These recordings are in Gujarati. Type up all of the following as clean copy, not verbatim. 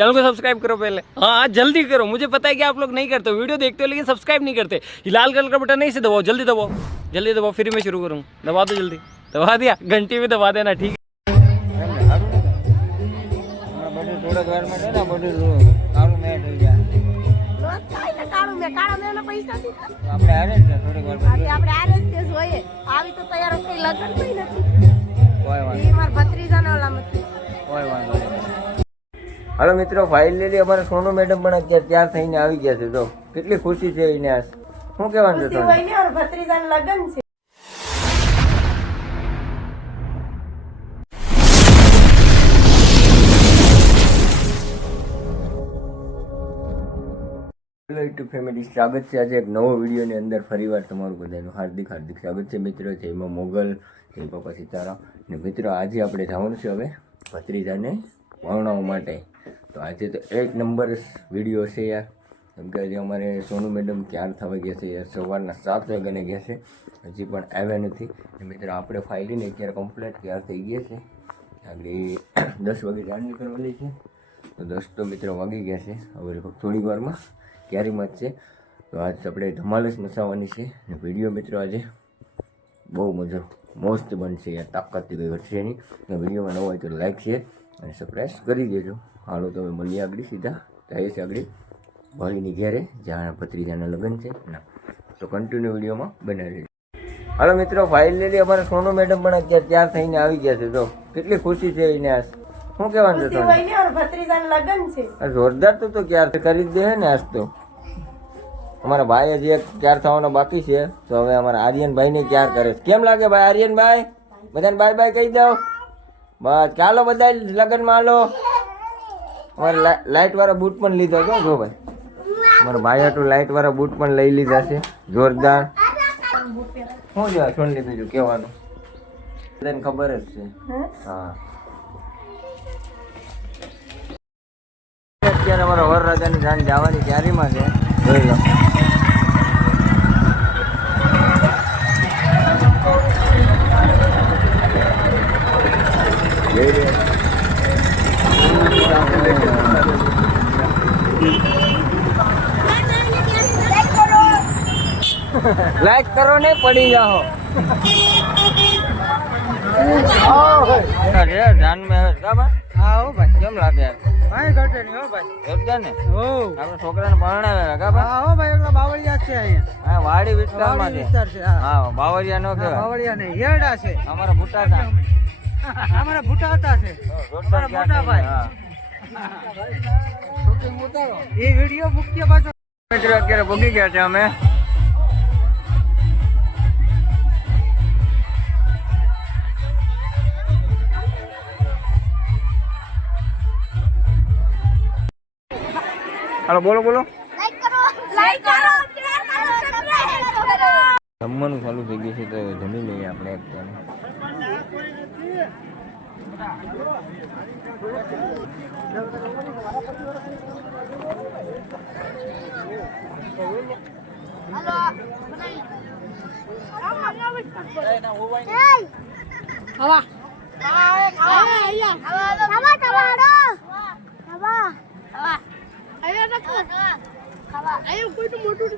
चैनल को सब्सक्राइब करो पहले। हाँ जल्दी करो, मुझे पता है कि आप लोग नहीं करते हो, वीडियो देखते हो लेकिन सब्सक्राइब नहीं करते। ये लाल कलर का बटन नहीं से दबाओ, जल्दी दबाओ, जल्दी दबाओ, फिर मैं शुरू करूँ। दबा दो जल्दी, दबा दिया, घंटी भी दबा देना, ठीक है। हेलो मित्रों, फाइनली અમારા સોનુ મેડમ પણ અત્યારે તૈયાર થઈને આવી ગયા છે। જો કેટલી ખુશી છે એને। આ શું કહેવાનું છે તમને? ખુશી હોય ને, ઓર ભત્રીજાનું લગન છે। હેલો યુટ્યુબ ફેમિલી, સ્વાગત છે આજે એક નવો વિડીયોની અંદર। ફરીવાર તમારું બધાનું હાર્દિક હાર્દિક સ્વાગત છે મિત્રો। જયમાં મોગલ, જય બાપા સીતારામ। ને મિત્રો આજે આપણે જવાનું છે હવે ભત્રીજાને પરણાવવા માટે। તો આજે તો એક નંબર વિડીયો છે યાર, કેમ કે આજે અમારે સોનુ મેડમ તૈયાર થવા ગયા છે યાર, સવારના 7 વાગ્યાને ગયા છે, હજી પણ આવ્યા નથી। મિત્રો આપણે ફાઇલીને અત્યારે કમ્પ્લીટ તૈયાર થઈ ગયા છે। આગળ 10 વાગે જાણ નીકળવાની છે, તો 10 તો મિત્રો વાગી ગયા છે। હવે લગભગ થોડીક વારમાં તૈયારીમાં જ છે। તો આજ આપણે ધમાલ જ મચાવવાની છે ને વિડીયો મિત્રો આજે બહુ મસ્ત બનશે યાર, તાકાતથી કોઈ વધશે નહીં। ને વિડીયોમાં ન હોય તો લાઈક શેર અને સબસ્ક્રાઈબ કરી દેજો। હાલો તમે મળીએ આગળ, સીધા જાય છે આગળ ભાઈની ઘેરે જ્યાં ભત્રીજાના લગ્ન છે ના, તો કન્ટિન્યુ વિડીયોમાં બનાવી લેજો। હાલો મિત્રો, ફાઇનલી અમારા સોનુ મેડમ પણ અત્યારે તૈયાર થઈને આવી ગયા છે। જો કેટલી ખુશી છે એને। આ શું કહેવાનું છે ખુશી હોય ને, ઓર ભત્રીજાનું લગન છે। જોરદાર તો ક્યાર કરી જ દે ને આજ તો। અમારા ભાઈ હજી એક તૈયાર થવાનો બાકી છે, તો હવે અમારા આર્યનભાઈ ને તૈયાર કરે છે। કેમ લાગે ભાઈ આર્યનભાઈ? બધાને બાય બાય કહી દો બસ, ચાલો બધા લગ્નમાં હાલો। અમારે લાઇટ વાળા બૂટ પણ લીધા છે જો ભાઈ, અમારા ભાઈ હાટુ લાઇટ વાળા બૂટ પણ લઈ લીધા છે જોરદાર। શું છે સોનલી બીજું કહેવાનું? બધાને ખબર જ છે। હા અત્યારે અમારા વરરાજાની જાન જવાની તૈયારીમાં છે, જોઈ લો। લાઈક કરો ને પડી જાઓ। જાન में હા હો ભાઈ, કેમ લાગે? ભાઈ ઘટે નહીં હો ભાઈ, જોરદાર ને? હો આપણે છોકરાને પરણાવ્યા કા ભાઈ? હા હો ભાઈ, એકલા બાવળિયા જ છે અહીંયા। હા વાડી વિસ્તારમાં છે। વિસ્તાર છે હા, હા બાવળિયા નો કહેવાય, બાવળિયા નહીં, હેરડા છે અમારા ભૂટા હતા। અમારા ભૂટા હતા છે, જોરદાર મોટા ભાઈ। હા એ વિડીયો મુખ્ય પાછો મિત્રો અત્યારે ભોગી ગયા છે અમે। હાલો બોલો બોલો। લાઈક કરો, શેર કરો, સબસ્ક્રાઇબ કરો। જમવાનું ચાલુ થઈ ગયું છે, તો જમી લઈએ આપણે એક ટાઈમ।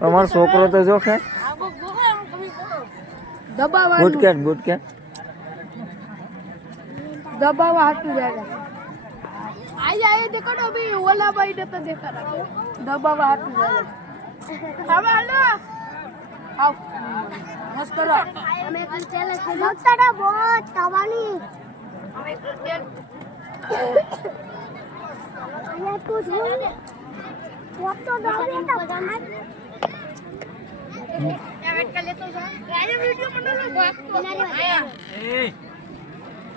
અમારો છોકરો તો જો છે ગુટકેટ दबावा हाथ में जाएगा। आइए आइए देखो ना, अभी ओला भाई ने तो देखा ना, दबावा हाथ में जाएगा। अब हेलो आओ मस्त करो। हम एक चैलेंज लगता है बहुत तवानी। हम एक ये तू झूठ वो तो डाल या वेट कर ले तो आया वीडियो बना लो बात तो आया ए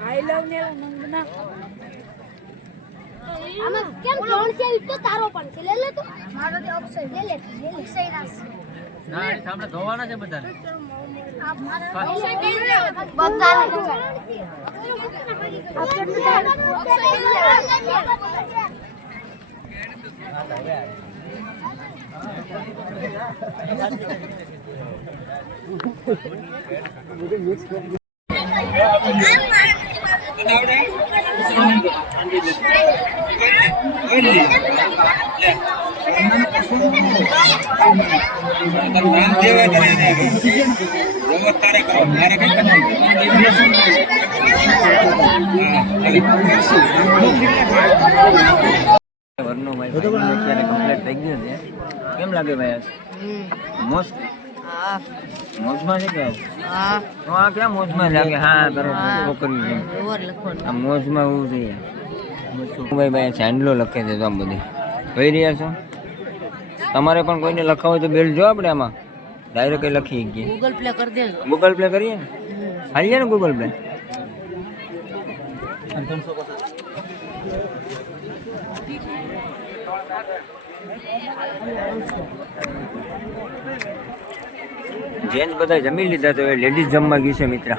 आई लव ने मंगना આમાં કેમ ત્રણ છે? તો તારો પણ છે, લે લે તું મારો તે અક્ષય લે લે અક્ષય રાસ ના આપણે ધોવાના છે બધાને। ઘરનો ભાઈ અત્યારે કમ્પ્લીટ થઈ ગયો છે. કેમ લાગે ભાઈ આજ? મોજ મોજમાં છે કે આજ? તો આ ક્યાં મોજમાં લાગે? હા કરો છોકરી છે આ મોજમાં એવું છે ભાઈ. ભાઈ ચાંદલો લખે છે તો આમ બધી જોઈ રહ્યા છો. તમારે પણ કોઈને લખાવ હોય તો બેલ જો આપણે આમાં ડાયરેક્ટ લખી શકીએ. ગૂગલ પ્લે કરી દેજો. ગૂગલ પ્લે કરીએ ને? હાલીએ ને ગૂગલ પ્લે. જેન્ટ્સ બધા જમી લીધા તો એ લેડીઝ જમવા ગઈ છે મિત્ર.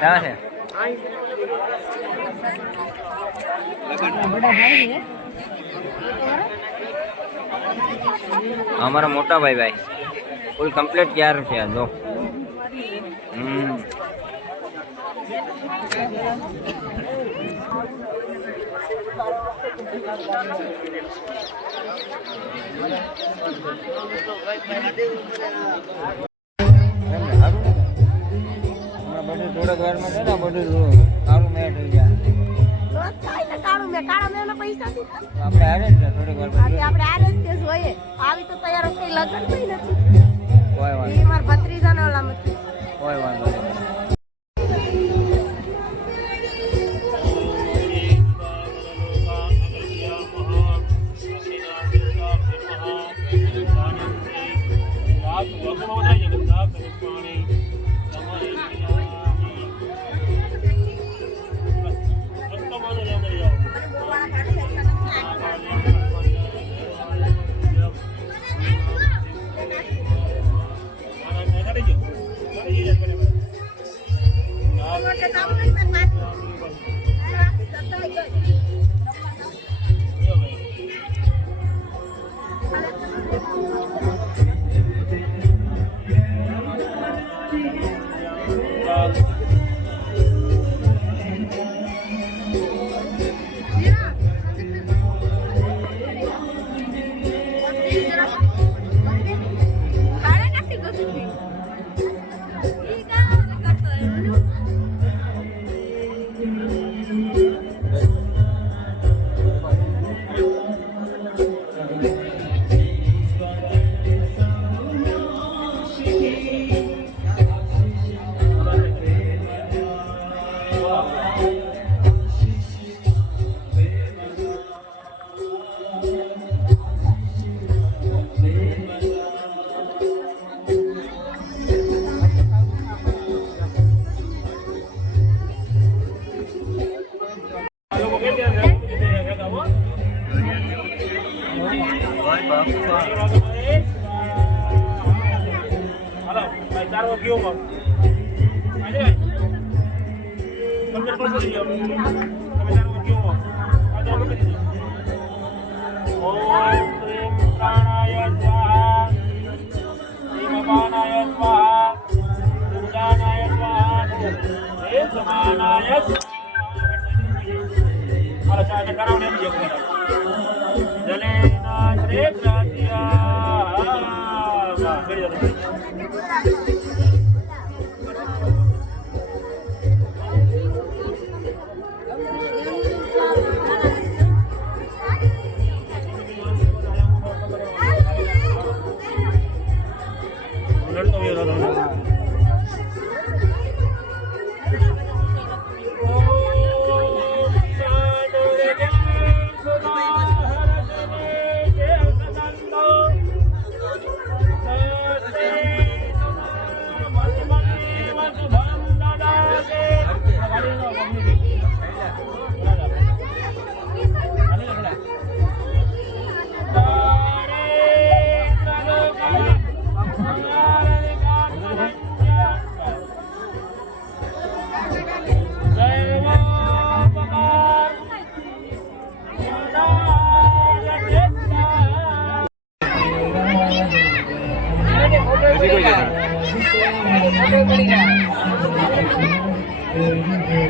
ક્યાં છે? અમારા મોટા ભાઈ ભાઈ ફૂલ કમ્પ્લીટ ક્યાર છે આ જો. થોડા વારમાં છે ને બધું સારું મેં થઈ જાય. આપણે હારે જ થોડીક વાર આવી તો તૈયાર કઈ લગન થઈ નથી. કોઈ વાંધો મારા ભત્રીજાને ઓલામાંથી કોઈ વાંધો નહીં.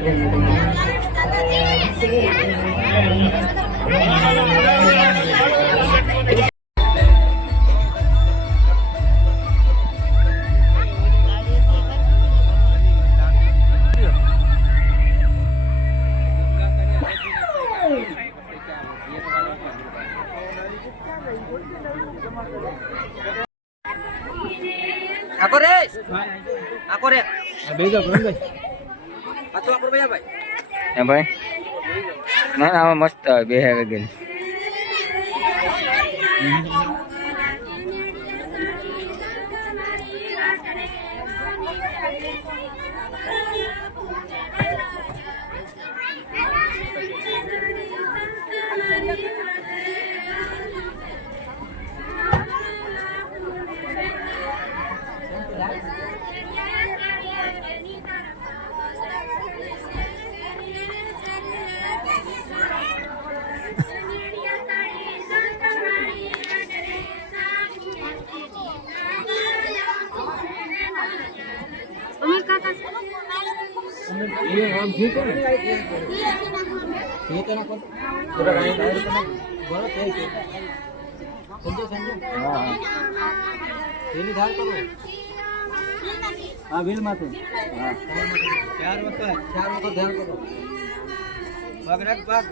આકો રે આકો રે બેજો ભાઈ આ તો આપણો ભાઈ હે ભાઈ ના ના આમાં મસ્ત આવે બે હવે ગઈ હા બિલ માંથી હા 4 વખત ધ્યાન કરો પગ રાખ પગ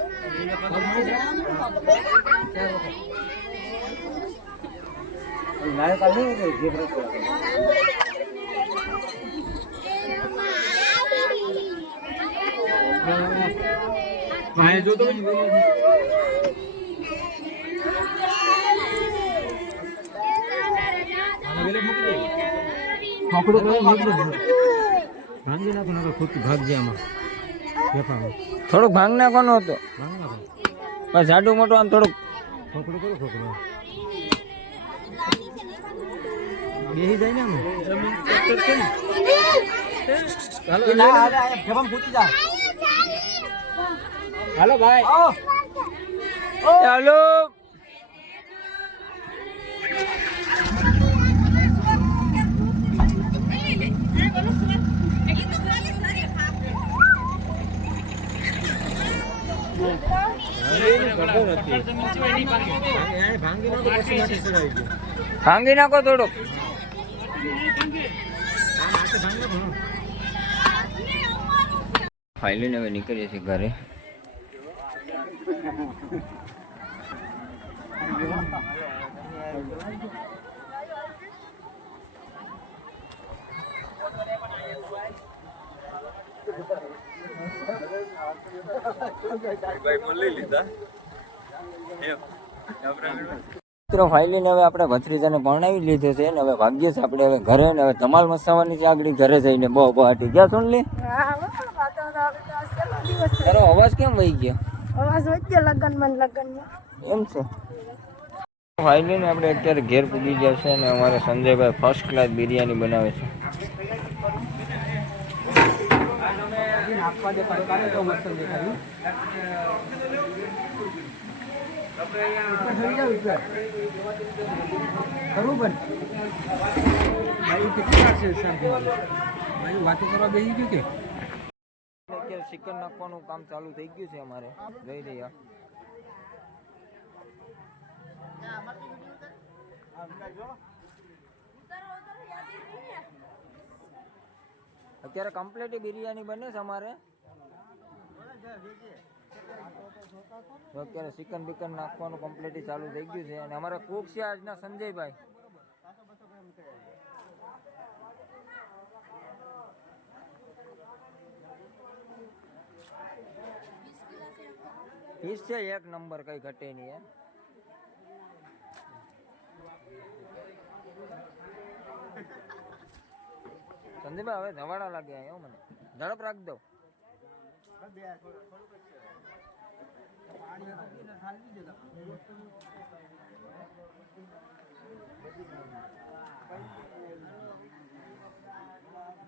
લાયક આવી કે જે ભાઈ જો તો થોડુંક ભાંગ નાખવાનો હતો બસ જાડું મોટું આમ થોડુંક બેસી જાય ને હાલો ભાઈ ચાલો ભાંગી નાખો થોડુંક ફાઇલીને હવે નીકળીએ છીએ ઘરે મિત્રો ફાઇલીને હવે આપણે ભત્રીજાને પરણાવી લીધો છે ને હવે ભાગ્ય છે આપણે હવે ઘરે ને હવે ધમાલ મસાવાની છે આગળ ઘરે જઈને બહુ બહાટી ગયા છો ને તારો અવાજ કેમ વહી ગયો અવાજ વચ્ચે લગનમાં એમ છે ફાઇલીને આપણે અત્યારે ઘેર પૂગી ગયા છે ને અમારે સંજયભાઈ ફર્સ્ટ ક્લાસ બિરયાની બનાવે છે વાતો કરવા બેસી ગયું કે અત્યારે ચિકન નાખવાનું કામ ચાલુ થઈ ગયું છે અમારે જોઈ રહ્યા અત્યારે કમ્પ્લીટ બિરયાની બને છે અમારે અત્યારે ચિકન બિકન નાખવાનું કમ્પ્લીટ ચાલુ થઈ ગયું છે અને અમારા કુક છે આજના સંજયભાઈ ફીસ છે એક નંબર કઈ ઘટે નહીં સંદીપભાઈ હવે ધવાડા લાગ્યા એવું મને ઝડપ રાખી દો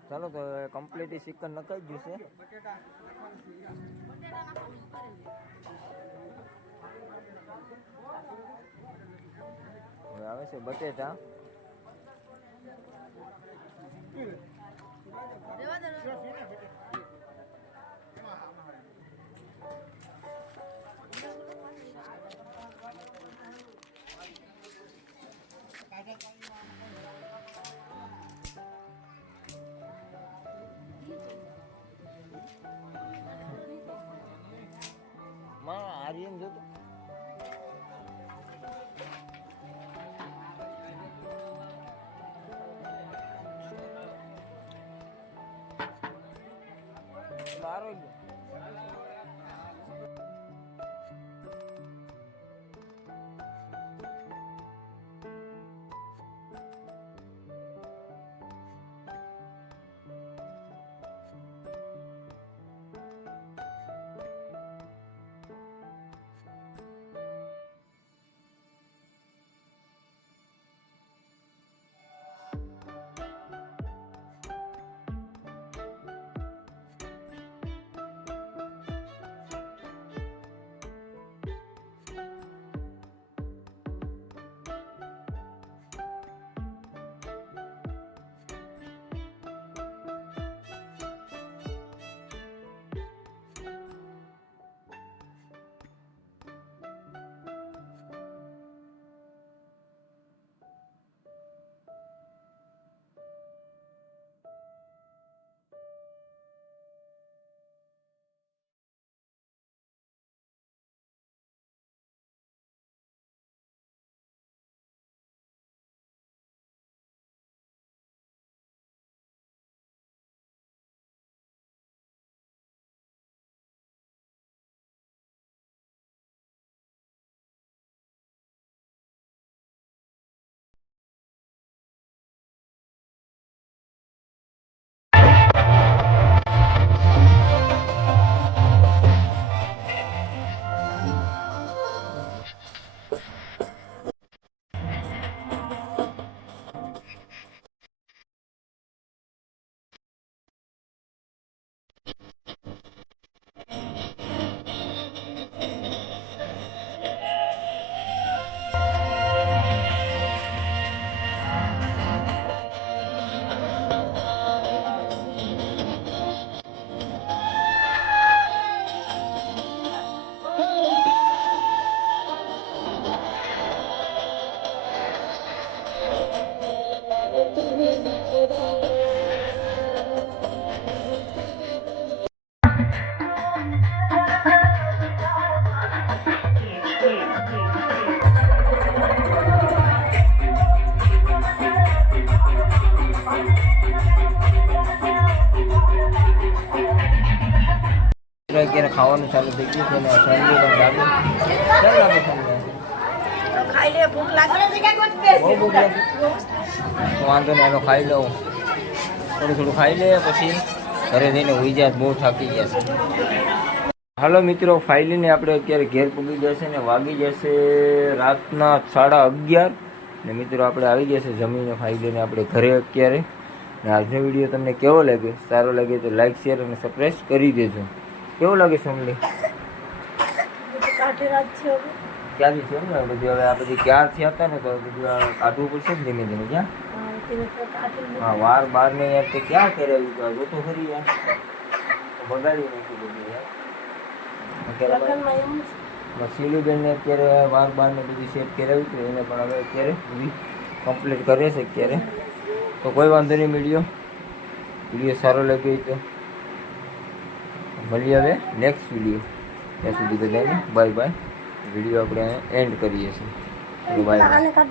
ચાલો તો કમ્પ્લીટ ચિકન નખાઈ ગયું છે હવે આવે છે બટેટા કરીને જોતો. બારો ગયો. અત્યારે ખાવાનું ચાલુ થઈ ગયું છે અને ઠંડી પણ લાગે. કેમ લાગે તમને? બહુ ભૂખ લાગે. તો વાંધો નહીં, એનો ખાઈ લઉં. થોડું થોડું ખાઈ લે, પછી ઘરે જઈને હોઈ જાય. બહુ થાકી ગયા છે. હાલો મિત્રો, ફાઇલીને આપણે અત્યારે ઘેર પૂગી જશે ને વાગી જશે રાતના 11:30 ને મિત્રો આપણે આવી ગયા છે જમીને ફાઇલીને આપણે ઘરે અત્યારે. ને આજનો વિડીયો તમને કેવો લાગ્યો? સારો લાગે તો લાઈક, શેર અને સબસ્ક્રાઈબ કરી દેજો. કેવું લાગે સોમલી? ક્યાંથી છે ને બધું હવે આ બધી ક્યારથી હતા ને તો બધું કાઢવું પડશે ને ધીમે ધીમે. ક્યાં હા વાર બાર ને યાર તે ક્યાં કરાવ્યું તો જો તો ખરી યાર બગાડી નાખ્યું બધું યાર. અત્યારે શીલુબેનને અત્યારે વાર બાર ને બધી સેટ કરાવ્યું હતું એને પણ હવે અત્યારે બધી કમ્પ્લીટ કરે છે અત્યારે. તો કોઈ વાંધો નહીં. વિડીયો સારો લાગ્યો તો મળીએ હવે નેક્સ્ટ વિડીયો. ત્યાં સુધી બધાને બાય બાય. વિડીયો આપણે એન્ડ કરીએ છીએ. Bye bye.